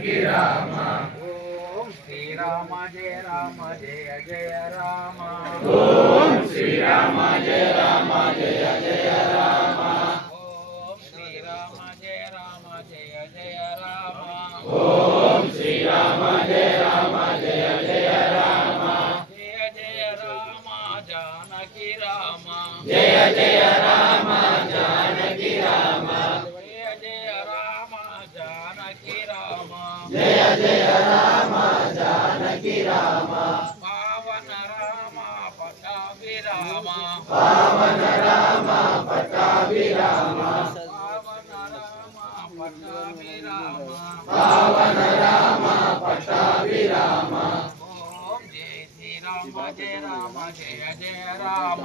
जानकी राम। ओम श्री राम जय जय राम। ओम श्री राम जय जय राम। ओम श्री राम जय जय राम। ओम श्री राम जय जय राम। जय जय राम जानकी राम। जय जय राम जानकी राम। जय जय राम जानकी राम। जय जय राम जानकी राम। पावन राम पट्टाभि राम। पावन राम पट्टाभि राम। पावन राम पट्टाभि राम। पावन राम पट्टाभि राम। ओम जय श्री राम जय जय राम।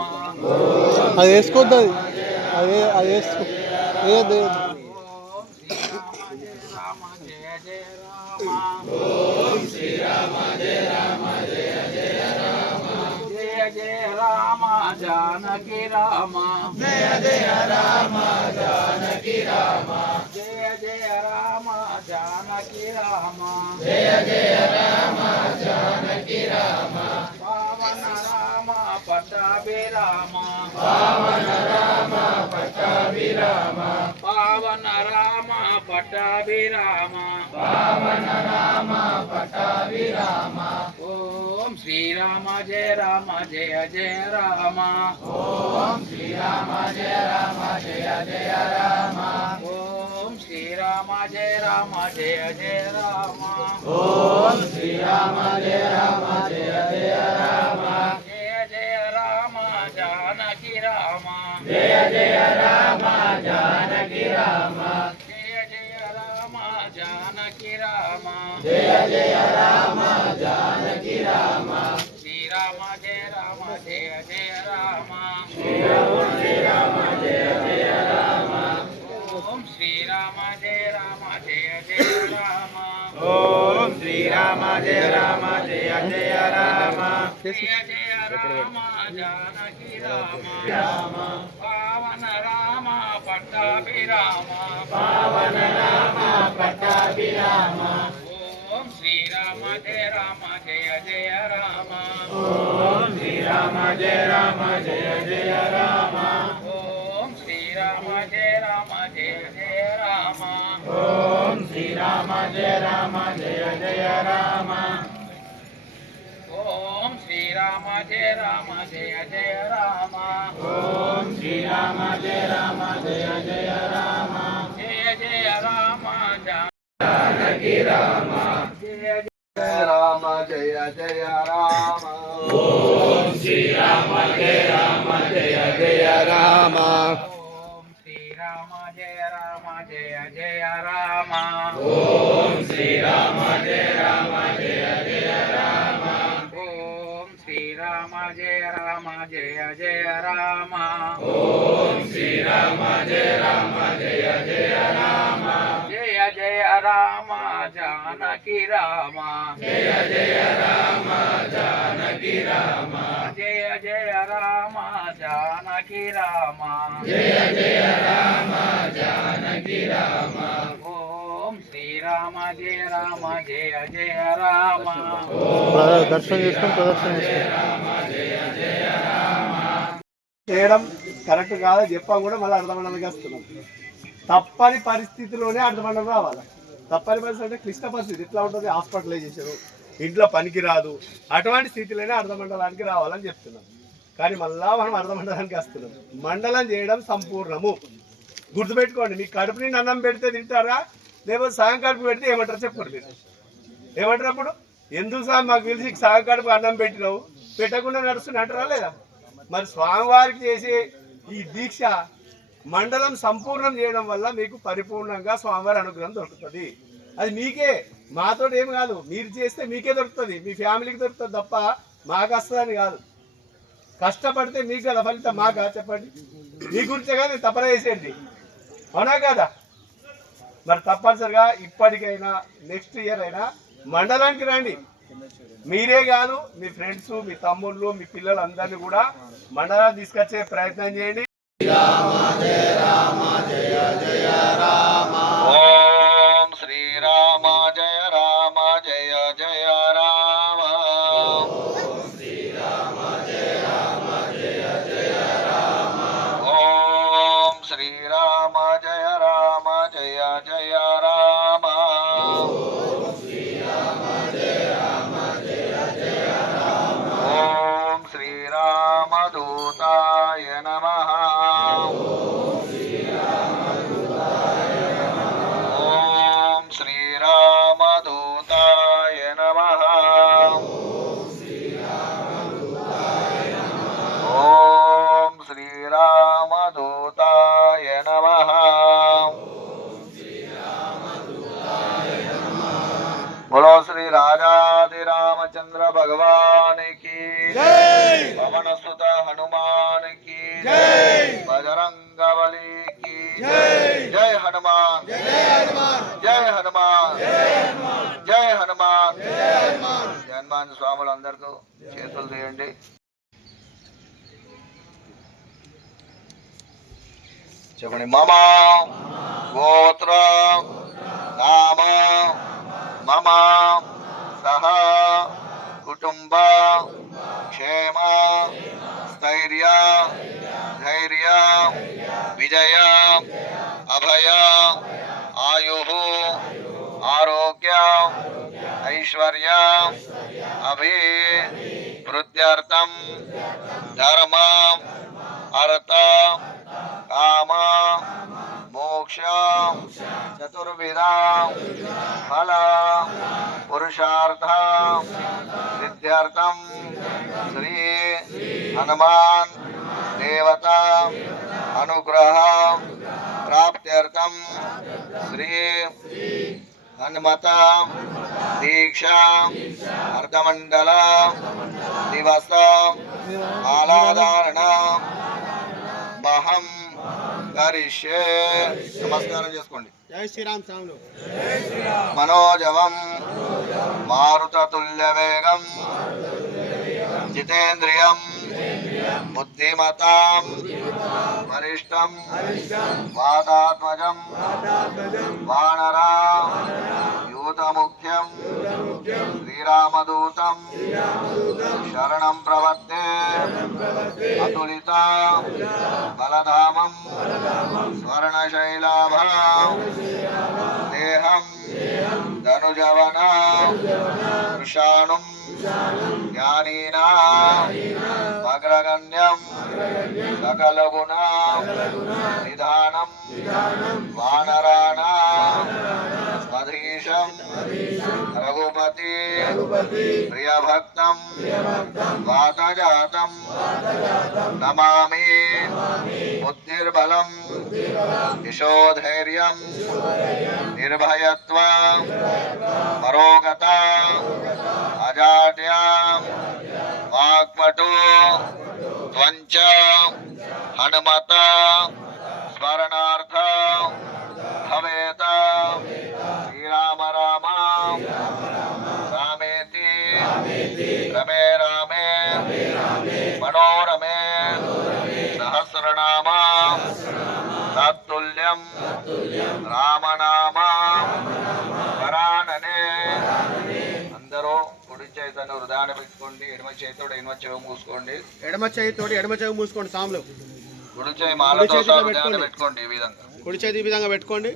అది వేసుకోద్దు అది అది వేసుకో ఏది ओम श्री राम जय जय राम। ओम श्री राम जय जय राम। जय जय राम जानकी राम। जय जय राम जानकी राम। जय जय राम जानकी राम। जय जय राम जानकी राम। पावन राम पट्टाभि राम। पावन राम पट्टाभि राम। पावन राम पट्टाभि राम। पावन राम पट्टाभि राम। ओम श्री राम जय जय राम। ओम श्री राम जय जय राम। ओम श्री राम जय जय राम। ओम श्री राम जय जय राम। जय जय राम जानकी राम। जय जय राम जानकी राम। जय जय राम जानकी राम। जय जय राम जानकी राम। श्री राम जय जय राम। श्री राम जय जय राम। ओम श्री राम जय जय राम। ओम श्री राम जय जय राम। जय जय राम जानकी राम। राम पावन राम पट्टाभि राम। पावन राम पट्टाभि राम। ओम श्री राम जय जय राम। ओम श्री राम जय जय राम। ओम श्री राम जय जय राम। ओम श्री राम जय जय राम। ओम श्री राम जय जय राम। ओम श्री राम जय जय राम। जय जय राम जानकी राम। जय जय राम जय जय राम। ओम श्री राम जय जय राम। ओम श्री राम जय जय राम। ओम श्री राम जय जय राम। ओम श्री राम जय जय राम। ओम श्री राम जय जय राम। जय जय राम जानकी राम। जय जय राम जानकी राम। जय जय राम जानकी राम। जय जय राम जानकी राम। ओम श्री राम जय जय राम। దర్శనం చేసుకొని ప్రదర్శన చేయడం కరెక్ట్ కాదో చెప్పా కూడా మళ్ళీ అర్ధమండలకి వస్తున్నాం. తప్పని పరిస్థితిలోనే అర్ధమండలం రావాలి. తప్పని పరిస్థితి అంటే క్లిష్ట పరిస్థితి ఎట్లా ఉంటుంది, హాస్పిటలైజేషన్, ఇంట్లో పనికి రాదు, అటువంటి స్థితిలోనే అర్ధమండలానికి రావాలని చెప్తున్నాం. కానీ మళ్ళా మనం అర్ధమండలానికి వస్తున్నాం. మండలం చేయడం సంపూర్ణము. గుర్తుపెట్టుకోండి, మీ కడుపు నిండి అన్నం పెడితే తింటారా, లేకపోతే సగం కడుపు పెడితే ఏమంటారు చెప్పండి. మీరు ఏమంటారు అప్పుడు? ఎందుకు సార్ మాకు తెలిసి సగం కడుపు అన్నం పెట్టినావు, పెట్టకుండా నడుస్తుంది అంటారా లేదా? మరి స్వామివారికి చేసే ఈ దీక్ష మండలం సంపూర్ణం చేయడం వల్ల మీకు పరిపూర్ణంగా స్వామివారి అనుగ్రహం దొరుకుతుంది. అది మీకే, మాతో ఏం కాదు. మీరు చేస్తే మీకే దొరుకుతుంది, మీ ఫ్యామిలీకి దొరుకుతుంది తప్ప మాకు వస్తుందని కాదు. కష్టపడితే మీకు కదా ఫలితం, మాకా చెప్పండి? మీ గురించే కానీ తపన చేసేది, అవునా కదా? మరి తప్పనిసరిగా ఇప్పటికైనా నెక్స్ట్ ఇయర్ అయినా మండలానికి రండి. మీరే కాదు, మీ ఫ్రెండ్స్, మీ తమ్ముళ్ళు, మీ పిల్లలు అందరినీ కూడా మండలాన్ని తీసుకొచ్చే ప్రయత్నం చేయండి. ఓం శ్రీరామ జయ बोलो श्री राजाधिरामचंद्र भगवान की जय। पवन सुत हनुमान की जय। बजरंग बली की जय। जय हनुमान जय हनुमान जय हनुमान जय हनुमान जय हनुमान స్వాములందరికీ చేతులు తీయండి. చెప్పండి. మమ గోత్ర నామ మమ సహ కుటుంబ క్షేమ స్థైర్య ధైర్య విజయ అభయ ఆయు ఆరోగ్య ఐశ్వర్య అభివృద్ధ్యర్థం ధర్మ అర్థ కామ మోక్ష చతుర్విధ ఫల పురుషార్థ సిద్ధ్యర్థం శ్రీ హనుమాన్ దేవత అనుగ్రహ ప్రాప్త్యర్థం శ్రీ హనుమత దీక్షా అర్ధమండల దివస మాలాధారణ మహం కరిష్యే. నమస్కారం చేసుకోండి. జై శ్రీరామ్ స్వాములు. మనోజవం మారుతతుల్య వేగం జితేంద్రియం బుద్ధిమతాం వరిష్టం వాతాత్మజం వానరా యూతముఖ్యం శ్రీరామదూతం శరణం ప్రవత్తే అతులిత బలధామం స్వర్ణశైలాభం దేహం ధనుజవన వృషాణుం జ్ఞానీనా అగ్రగణ్యం సకలగుణ నిధానం వానరాణా స్వధీశం రఘుపతి ప్రియభక్తం వాతజాతం నమామి. బుద్ధిర్బలం యశోధైర్యం నిర్భయత్వం పరోగత అజాడ్యం వాక్పటు త్వంచ హనుమత స్మరణార్థ భవేత. శ్రీరామ రామ రామేతి రమే రామే మనోరమే సహస్రనామ తత్తుల్యం రామనామ వరాననే. అందరూ కుడి చేతిని హృదయాన్ని పెట్టుకోండి. ఎడమ చేతితోటి ఎడమ చెవి మూసుకోండి. ఎడమ చేతితోటి ఎడమ చెవి మూసుకోండి సాములు. కుడి చేయి మాలతో హృదయాన్ని పెట్టుకోండి. ఈ విధంగా కుడి చేతి ఈ విధంగా పెట్టుకోండి.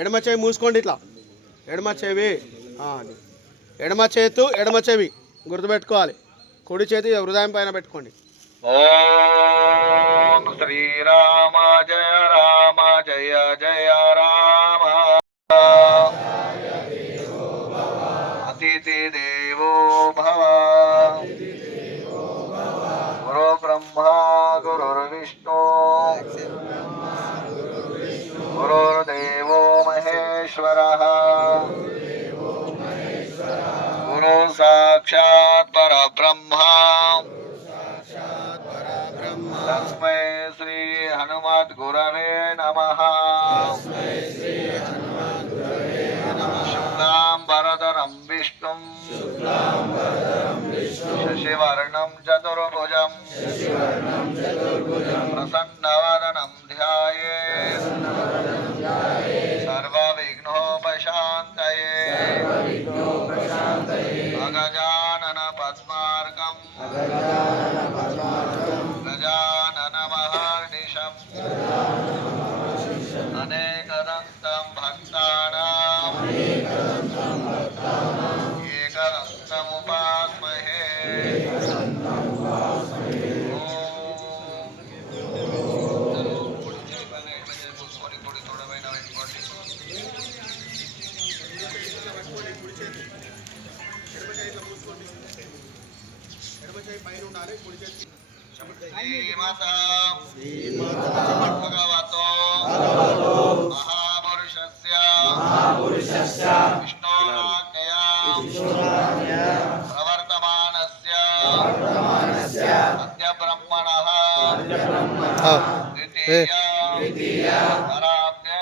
ఎడమ చెవి మూసుకోండి. ఇట్లా ఎడమ చెవి ఎడమ చేతు ఎడమ చెవి గుర్తుపెట్టుకోవాలి. కుడి చేతి హృదయం పైన పెట్టుకోండి. ఓం శ్రీరామ జయ రామ జయ జయ రామ. అతిథి దేవో భవ. గురు బ్రహ్మ గురుర్విష్ణు గురుర్దేవో మహేశ్వరః. గురు సాక్షాత్ పరబ్రహ్మ. తస్మై శ్రీ హనుమద్ గురవే నమః. శుక్లాంబరధరం విష్ణుం శశివర్ణం చతుర్భుజం ప్రసన్నవదనం ధ్యాయేత్ సర్వవిఘ్నోపశాంతయే. అగజానన పద్మార్కం గజానన మహర్నిశం అనేకదంతం భక్తానాం ఏకదంతముపాస్మహే. కుడి తొడవైన పెట్టుకోండి. భగవతో మహాపురుషస్య విష్ణోరాజ్ఞయా हाँ द्वितीया पराब्दे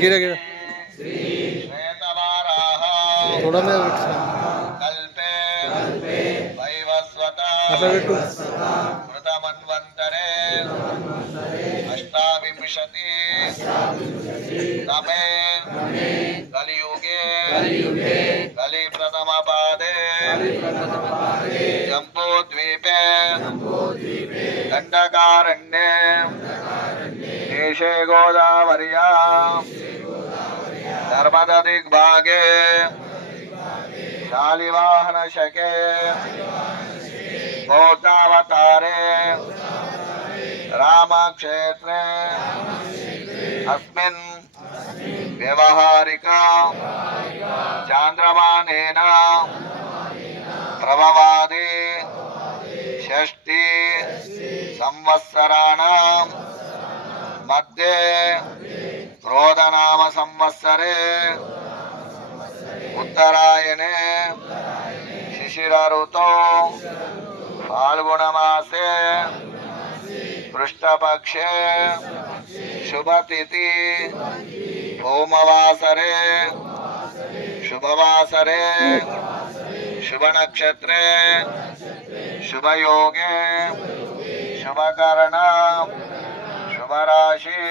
गिरा गिरा श्वेतवाराः थोड़ा मैं कल्पे वैवस्वता अट्ला పెట్టు कृतमन्वन्तरे अष्टाविंशति तमे कलियुगे कलिप्रथमपादे जम्बूद्वीपे दण्डकारण्ये देशे गोदावर्या नर्मददिग्भागे शालिवाहनशके बौद्धावतारे रामक्षेत्रे अस्मिन् व्यवहारिका चान्द्रमानेन प्रभवादि षष्टि संवत्सराणां मध्ये क्रोधनाम संवत्सरे उत्तरायणे शिशिरऋतौ फाल्गुणमासे पृष्ठपक्षे शुभतिथि सोमवासरे शुभवासरे शुभनक्षत्रे शुभयोगे शुभकर्ण शुभराशि